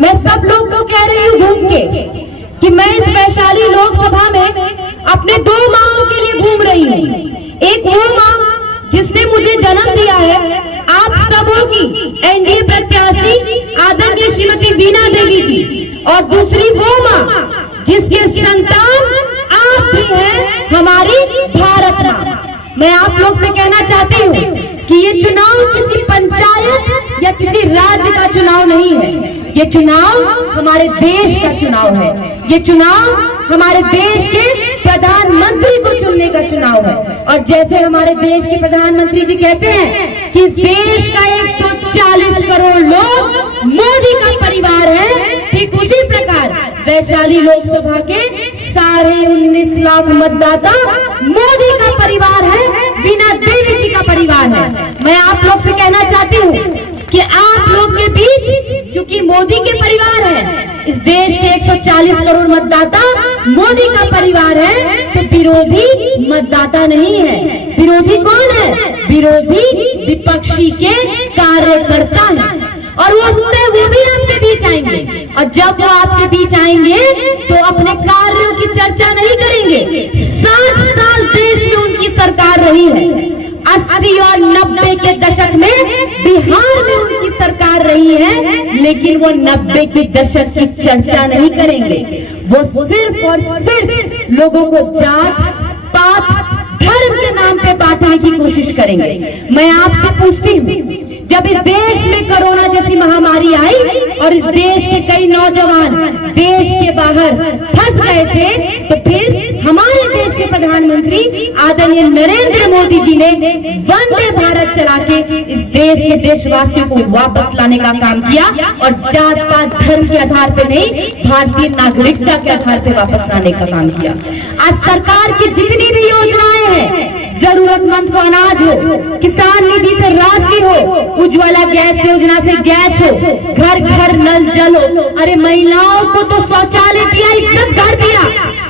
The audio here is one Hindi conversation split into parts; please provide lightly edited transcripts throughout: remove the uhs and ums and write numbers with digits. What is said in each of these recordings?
मैं सब लोग को कह रही हूँ घूम के कि मैं इस वैशाली लोकसभा में अपने 2 माओं के लिए घूम रही हूँ। एक वो माँ जिसने मुझे जन्म दिया है, आप सबों की एनडीए प्रत्याशी आदरणीय श्रीमती वीणा देवी जी, और दूसरी वो माँ जिसके संतान आप भी हैं, हमारी भारत माँ। मैं आप लोग से कहना चाहती हूँ कि ये चुनाव किसी पंचायत या किसी राज्य का चुनाव नहीं है, ये चुनाव हमारे देश का चुनाव है। ये चुनाव हमारे देश के प्रधानमंत्री को चुनने का चुनाव है। और जैसे हमारे देश के प्रधानमंत्री जी कहते हैं कि इस देश का 140 करोड़ लोग मोदी का परिवार है, ठीक उसी प्रकार वैशाली लोकसभा के साढ़े 19 लाख मतदाता मोदी का परिवार है, वीणा देवी जी का परिवार है। मैं आप लोग से कहना चाहती हूँ कि आप लोग के बीच चूंकि मोदी के परिवार है, इस देश के 140 करोड़ मतदाता मोदी का परिवार है, तो विरोधी मतदाता नहीं है। विरोधी कौन है? विरोधी विपक्षी के कार्यकर्ता है, और वो भी आपके बीच आएंगे। और जब वो आपके बीच आएंगे तो अपने कार्यों की चर्चा नहीं करेंगे। 7 साल देश में उनकी सरकार रही है, 80 और 90 के दशक में बिहार में उनकी सरकार रही है, लेकिन वो 90 के दशक की चर्चा नहीं करेंगे। वो सिर्फ और सिर्फ लोगों को जात पात धर्म के नाम पे बांटने की कोशिश करेंगे। मैं आपसे पूछती हूँ, जब इस देश में कोरोना जैसी महामारी आई और इस देश के कई नौजवान देश के बाहर फंस गए थे, तो फिर हमारे देश के प्रधानमंत्री आदरणीय नरेंद्र मोदी जी ने वंदे भारत चला के इस देश के देशवासियों को वापस लाने का काम किया, और जात पात धर्म के आधार पर नहीं, भारतीय नागरिकता के आधार पर वापस लाने का काम किया। आज सरकार की जितनी भी योजनाएं हैं, जरूरतमंद को अनाज हो, किसान निधि से राशि हो, उज्ज्वला गैस योजना से गैस हो, घर घर नल जल हो, अरे महिलाओं को तो शौचालय दिया, इज्जत घर दिया।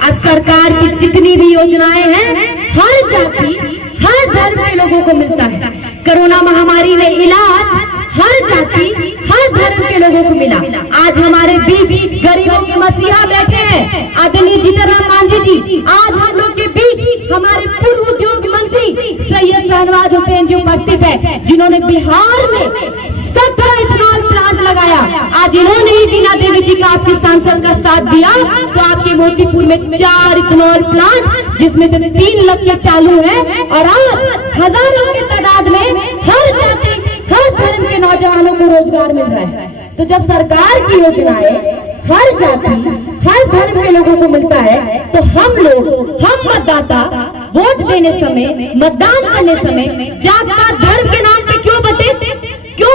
आज सरकार की जितनी भी योजनाएं हैं, हर जाति हर धर्म के लोगों को मिलता है। कोरोना महामारी में इलाज हर जाति हर धर्म के लोगों को मिला। आज हमारे बीच गरीबों के मसीहा बैठे हैं आदरणीय जीतन राम मांझी जी। आज हम लोग के बीच हमारे पूर्व उद्योग मंत्री सैयद शाहनवाज हुसैन जी उपस्थित है, जिन्होंने बिहार में 17 इथेनॉल प्लांट लगाया। आज इन्होंने ही वीणा देवी जी का आपकी सांसद का साथ दिया, तो आपके मोतीपुर में 4 इथेनॉल प्लांट, जिसमें से 3 लग के चालू है, और आज हजारों की तादाद में हर जाति हर धर्म के नौजवानों को रोजगार मिल रहा है। तो जब सरकार की योजनाएं हर जाति हर धर्म के लोगों को मिलता है, तो हम मतदाता वोट देने समय, मतदान करने समय जात पात धर्म के नाम पे क्यों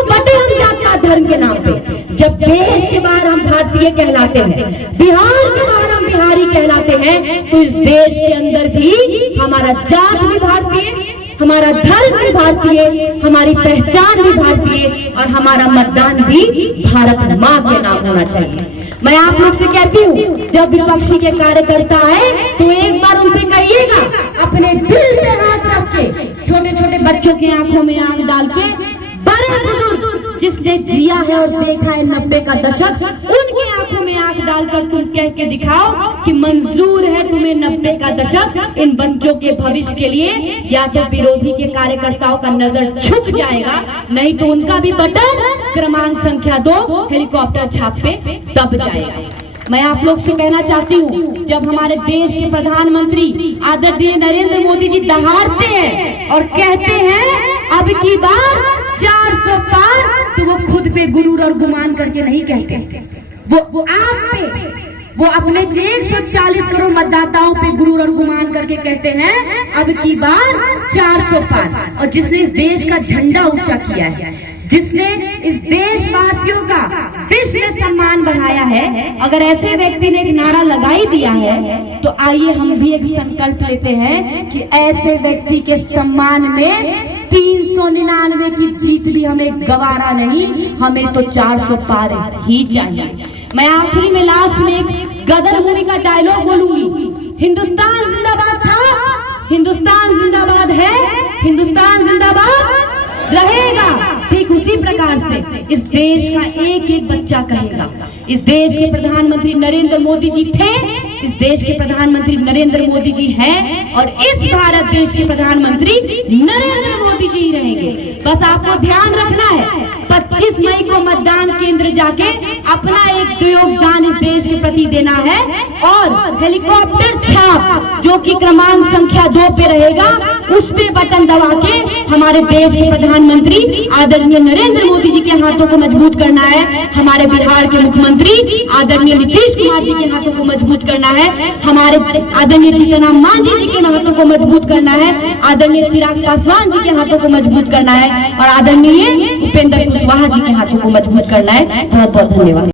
बटे हम जात पात धर्म के नाम पे? जब देश के बाहर हम भारतीय कहलाते हैं, बिहार के बाहर हम बिहारी कहलाते हैं, तो इस देश के अंदर भी हमारा जात भी भारतीय, हमारा धर्म भी भारतीय, हमारी पहचान भी भारतीय, और हमारा मतदान भी भारत माँ के नाम होना चाहिए। मैं आप लोग से कहती हूँ, जब विपक्षी के कार्यकर्ता आए तो एक बार उनसे कहिएगा, अपने दिल पे हाथ रख के, छोटे छोटे बच्चों की आंखों में आंख डाल के, बड़े बुजुर्ग जिसने जिया है और देखा है 90 का दशक, उनकी आंखों में आंख डालकर तुम कह के दिखाओ कि मंजूर है तुम्हें 90 का दशक इन बच्चों के भविष्य के लिए। या तो विरोधी के कार्यकर्ताओं का नजर झुक जाएगा, नहीं तो उनका भी बटन क्रमांक संख्या 2 हेलीकॉप्टर छाप पे दब जाएगा। मैं आप लोग से कहना चाहती हूँ, जब हमारे देश के प्रधानमंत्री आदरणीय नरेंद्र मोदी जी दहाड़ते हैं और कहते हैं अब की बार 400 पार, तो वो खुद पे गुरूर और गुमान करके नहीं कहते, वो आप पे, वो अपने 140 करोड़ मतदाताओं पे गुरूर और गुमान करके कहते हैं अब की बार 400 पार। और जिसने इस देश का झंडा ऊंचा किया है, जिसने इस देशवासियों का विश्व में सम्मान बढ़ाया है, अगर ऐसे व्यक्ति ने एक नारा लगाई दिया है, तो आइए हम भी एक संकल्प लेते हैं कि ऐसे व्यक्ति के सम्मान में 399 की जीत भी हमें गवारा नहीं, हमें तो 400 पार ही चाहिए। मैं आखिरी में लास्ट में एक गदर मूवी का डायलॉग बोलूंगी, हिंदुस्तान जिंदाबाद था, हिंदुस्तान जिंदाबाद है, हिंदुस्तान जिंदाबाद रहेगा। ठीक उसी प्रकार से इस देश का एक एक बच्चा कहेगा, इस देश के प्रधानमंत्री नरेंद्र मोदी जी थे, इस देश के प्रधानमंत्री नरेंद्र मोदी जी हैं और इस भारत देश के प्रधानमंत्री नरेंद्र मोदी जी ही रहेंगे। बस आपको ध्यान रखना है, 25 मई को मतदान केंद्र जाके अपना एक योगदान इस देश के प्रति देना है और हेलीकॉप्टर छाप जो कि क्रमांक संख्या 2 पे रहेगा, उस पे बटन दबा के हमारे देश के प्रधानमंत्री आदरणीय नरेंद्र मोदी जी के हाथों को मजबूत करना है, हमारे बिहार के मुख्यमंत्री आदरणीय नीतीश कुमार जी के हाथों को मजबूत करना है, हमारे आदरणीय जीतन राम मांझी जी के हाथों को मजबूत करना है, आदरणीय चिराग पासवान जी के हाथों को मजबूत करना है और आदरणीय उपेंद्र कुशवाहा जी के हाथों को मजबूत करना है। बहुत बहुत धन्यवाद।